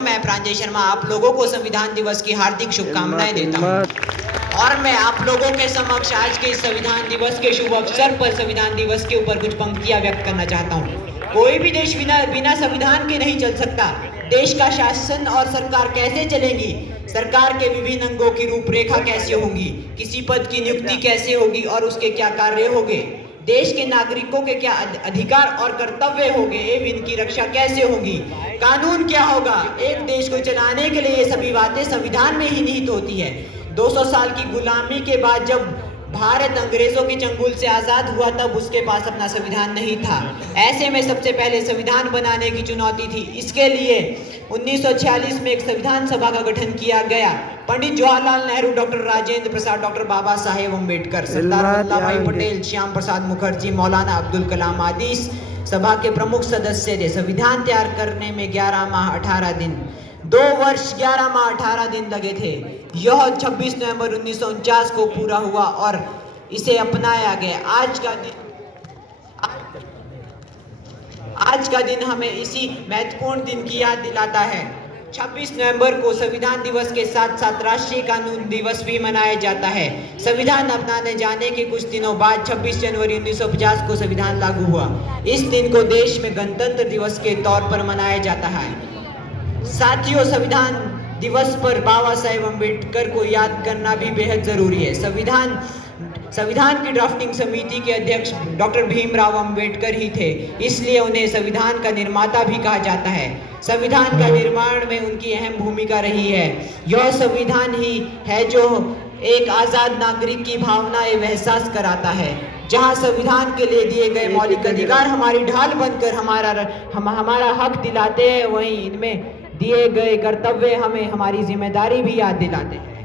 मैं प्रांजय शर्मा आप लोगों को संविधान दिवस की हार्दिक शुभकामनाएं देता हूं और मैं आप लोगों के समक्ष आज के इस संविधान दिवस के शुभ अवसर पर संविधान दिवस के ऊपर कुछ पंक्तियां व्यक्त करना चाहता हूं। कोई भी देश बिना संविधान के नहीं चल सकता। देश का शासन और सरकार कैसे चलेंगी, सरकार के विभिन्न अंगों की रूपरेखा कैसे होगी, किसी पद की नियुक्ति कैसे होगी और उसके क्या कार्य होंगे, देश के नागरिकों के क्या अधिकार और कर्तव्य होंगे एवं इनकी रक्षा कैसे होगी, कानून क्या होगा। एक देश को चलाने के लिए ये सभी बातें संविधान में ही निहित होती है। 200 साल की गुलामी के बाद जब भारत अंग्रेजों के चंगुल से आज़ाद हुआ तब उसके पास अपना संविधान नहीं था। ऐसे में सबसे पहले संविधान बनाने की चुनौती थी। इसके लिए 1946 में एक संविधान सभा का गठन किया गया। पंडित जवाहरलाल नेहरू, डॉक्टर राजेंद्र प्रसाद, डॉक्टर बाबा साहेब अम्बेडकर, सरदार वल्लभ भाई पटेल, श्याम प्रसाद मुखर्जी, मौलाना अब्दुल कलाम आदि सभा के प्रमुख सदस्य थे। संविधान तैयार करने में 11 माह 18 दिन 2 वर्ष 11 माह 18 दिन लगे थे। यह 26 नवंबर 1949 को पूरा हुआ और इसे अपनाया गया। आज का दिन हमें इसी महत्वपूर्ण दिन की याद दिलाता है। 26 नवंबर को संविधान दिवस के साथ साथ राष्ट्रीय कानून दिवस भी मनाया जाता है। संविधान अपनाने जाने के कुछ दिनों बाद 26 जनवरी 1950 को संविधान लागू हुआ। इस दिन को देश में गणतंत्र दिवस के तौर पर मनाया जाता है। साथियों, संविधान दिवस पर बाबा साहेब अम्बेडकर को याद करना भी बेहद जरूरी है। संविधान की ड्राफ्टिंग समिति के अध्यक्ष डॉक्टर भीमराव अम्बेडकर ही थे, इसलिए उन्हें संविधान का निर्माता भी कहा जाता है। संविधान का निर्माण में उनकी अहम भूमिका रही है। यह संविधान ही है जो एक आज़ाद नागरिक की भावना एवं एहसास कराता है। जहां संविधान के लिए दिए गए मौलिक अधिकार हमारी ढाल बनकर हमारा हक दिलाते हैं, वहीं इनमें दिए गए कर्तव्य हमें हमारी जिम्मेदारी भी याद दिलाते हैं।